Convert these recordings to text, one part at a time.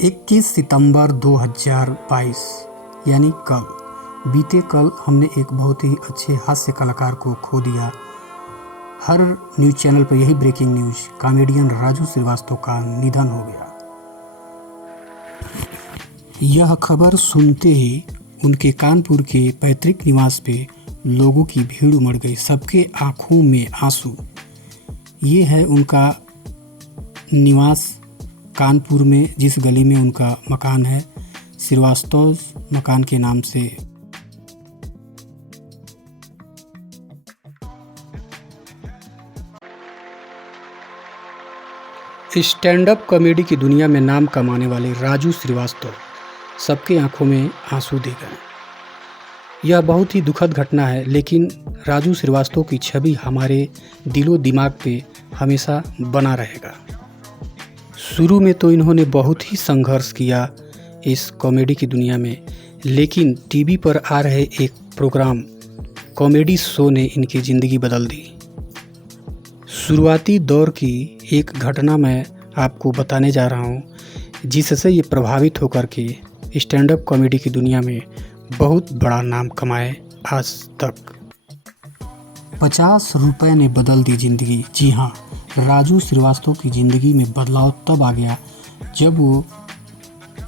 21 सितंबर 2022 यानी कल, बीते कल हमने एक बहुत ही अच्छे हास्य कलाकार को खो दिया। हर न्यूज़ चैनल पर यही breaking news, comedian Raju Srivastava का निधन हो गया। यह खबर सुनते ही उनके कानपुर के पैतृक निवास पे लोगों की भीड़ उमड़ गई, सबके आंखों में आंसू। ये है उनका निवास कानपुर में, जिस गली में उनका मकान है, श्रीवास्तव मकान के नाम से। स्टैंड अप कॉमेडी की दुनिया में नाम कमाने वाले राजू श्रीवास्तव सबके आंखों में आंसू दे गए। यह बहुत ही दुखद घटना है, लेकिन राजू श्रीवास्तव की छवि हमारे दिलो दिमाग पे हमेशा बना रहेगा। शुरू में तो इन्होंने बहुत ही संघर्ष किया इस कॉमेडी की दुनिया में, लेकिन टीवी पर आ रहे एक प्रोग्राम कॉमेडी शो ने इनकी ज़िंदगी बदल दी। शुरुआती दौर की एक घटना मैं आपको बताने जा रहा हूँ, जिससे ये प्रभावित होकर के स्टैंड अप कॉमेडी की दुनिया में बहुत बड़ा नाम कमाए आज तक। 50 रुपये ने बदल दी ज़िंदगी। जी हाँ, राजू श्रीवास्तव की ज़िंदगी में बदलाव तब आ गया जब वो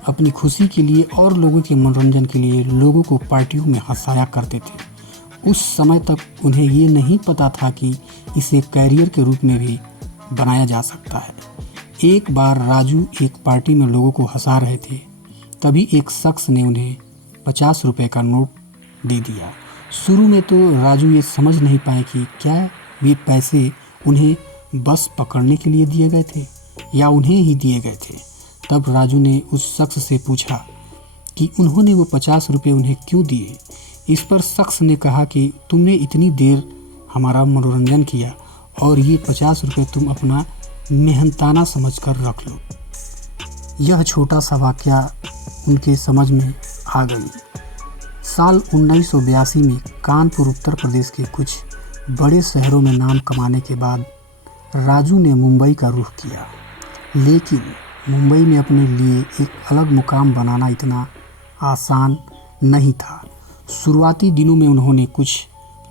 अपनी खुशी के लिए और लोगों के मनोरंजन के लिए लोगों को पार्टियों में हंसाया करते थे। उस समय तक उन्हें ये नहीं पता था कि इसे कैरियर के रूप में भी बनाया जा सकता है। एक बार राजू एक पार्टी में लोगों को हंसा रहे थे, तभी एक शख्स ने उन्हें 50 रुपये का नोट दे दिया। शुरू में तो राजू ये समझ नहीं पाए कि क्या ये पैसे उन्हें बस पकड़ने के लिए दिए गए थे या उन्हें ही दिए गए थे। तब राजू ने उस शख्स से पूछा कि उन्होंने वो 50 रुपये उन्हें क्यों दिए। इस पर शख्स ने कहा कि तुमने इतनी देर हमारा मनोरंजन किया और ये 50 रुपये तुम अपना मेहनताना समझकर रख लो। यह छोटा सा वाकया उनके समझ में आ गई। साल 1982 में कानपुर उत्तर प्रदेश के कुछ बड़े शहरों में नाम कमाने के बाद राजू ने मुंबई का रुख किया, लेकिन मुंबई में अपने लिए एक अलग मुकाम बनाना इतना आसान नहीं था। शुरुआती दिनों में उन्होंने कुछ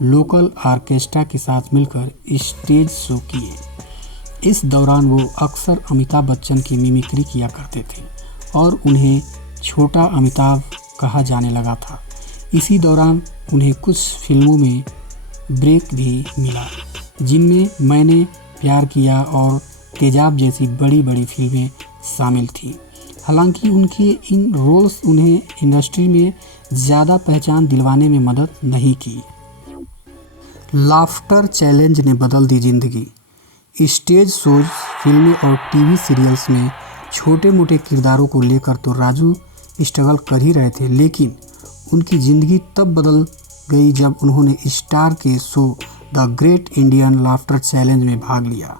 लोकल ऑर्केस्ट्रा के साथ मिलकर स्टेज शो किए। इस दौरान वो अक्सर अमिताभ बच्चन की मिमिक्री किया करते थे और उन्हें छोटा अमिताभ कहा जाने लगा था। इसी दौरान उन्हें कुछ फिल्मों में ब्रेक भी मिला, जिनमें मैंने प्यार किया और तेजाब जैसी बड़ी बड़ी फिल्में शामिल थीं। हालांकि उनके इन रोल्स उन्हें इंडस्ट्री में ज़्यादा पहचान दिलवाने में मदद नहीं की। लाफ्टर चैलेंज ने बदल दी ज़िंदगी। स्टेज शोज, फिल्में और टीवी सीरियल्स में छोटे मोटे किरदारों को लेकर तो राजू स्ट्रगल कर ही रहे थे, लेकिन उनकी ज़िंदगी तब बदल गई जब उन्होंने स्टार के show the great Indian laughter challenge में भाग लिया।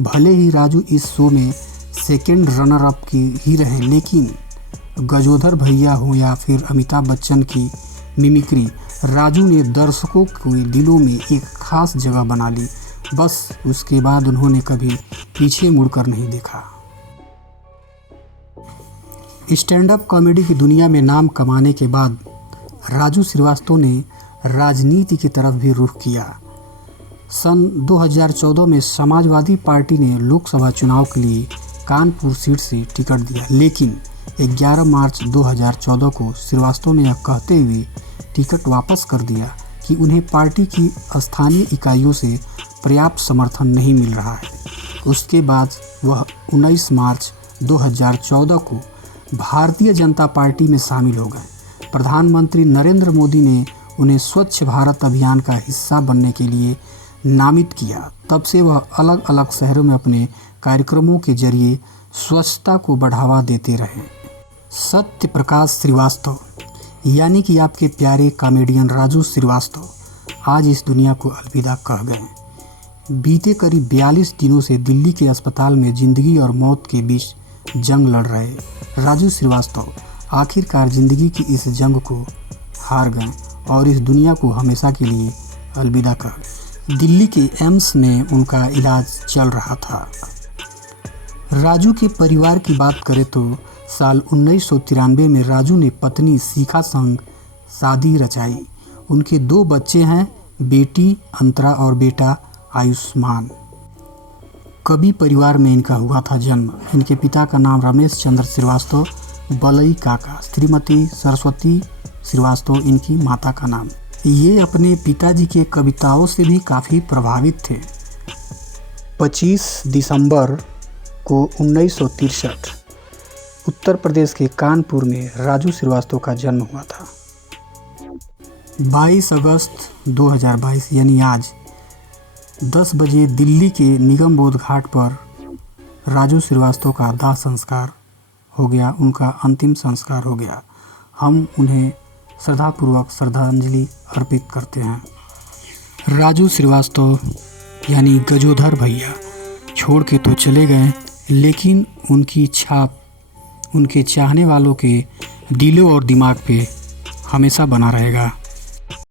भले ही राजू इस शो में सेकंड रनर अप की ही रहे, लेकिन गजोधर भैया हो या फिर अमिताभ बच्चन की मिमिक्री, राजू ने दर्शकों के दिलों में एक खास जगह बना ली। बस उसके बाद उन्होंने कभी पीछे मुड़कर नहीं देखा। स्टैंड अप कॉमेडी की दुनिया में नाम कमाने के बाद राजू श्रीवास्तव ने राजनीति की तरफ भी रुख किया। सन 2014 में समाजवादी पार्टी ने लोकसभा चुनाव के लिए कानपुर सीट से टिकट दिया, लेकिन 11 मार्च 2014 को श्रीवास्तव ने यह कहते हुए टिकट वापस कर दिया कि उन्हें पार्टी की स्थानीय इकाइयों से पर्याप्त समर्थन नहीं मिल रहा है। उसके बाद वह 19 मार्च 2014 को भारतीय जनता पार्टी में शामिल हो गए। प्रधानमंत्री नरेंद्र मोदी ने उन्हें स्वच्छ भारत अभियान का हिस्सा बनने के लिए नामित किया। तब से वह अलग अलग शहरों में अपने कार्यक्रमों के जरिए स्वच्छता को बढ़ावा देते रहे। सत्य प्रकाश श्रीवास्तव यानी कि आपके प्यारे कॉमेडियन राजू श्रीवास्तव आज इस दुनिया को अलविदा कह गए। बीते करीब 42 दिनों से दिल्ली के अस्पताल में जिंदगी और मौत के बीच जंग लड़ रहे राजू श्रीवास्तव आखिरकार ज़िंदगी की इस जंग को हार गए और इस दुनिया को हमेशा के लिए अलविदा कहा। दिल्ली के एम्स में उनका इलाज चल रहा था। राजू के परिवार की बात करें तो साल 1993 में राजू ने पत्नी शिखा संग शादी रचाई। उनके 2 बच्चे हैं, बेटी अंतरा और बेटा आयुष्मान। कवि परिवार में इनका हुआ था जन्म। इनके पिता का नाम रमेश चंद्र श्रीवास्तव, बलई काका, श्रीमती सरस्वती श्रीवास्तव इनकी माता का नाम। ये अपने पिताजी के कविताओं से भी काफ़ी प्रभावित थे। 25 दिसंबर को 1963 उत्तर प्रदेश के कानपुर में राजू श्रीवास्तव का जन्म हुआ था। 22 अगस्त 2022 यानी आज 10 बजे दिल्ली के निगम बोध घाट पर राजू श्रीवास्तव का दाह संस्कार हो गया, उनका अंतिम संस्कार हो गया। हम उन्हें श्रद्धापूर्वक श्रद्धांजलि अर्पित करते हैं। राजू श्रीवास्तव यानी गजोधर भैया छोड़ के तो चले गए, लेकिन उनकी छाप उनके चाहने वालों के दिलों और दिमाग पे हमेशा बना रहेगा।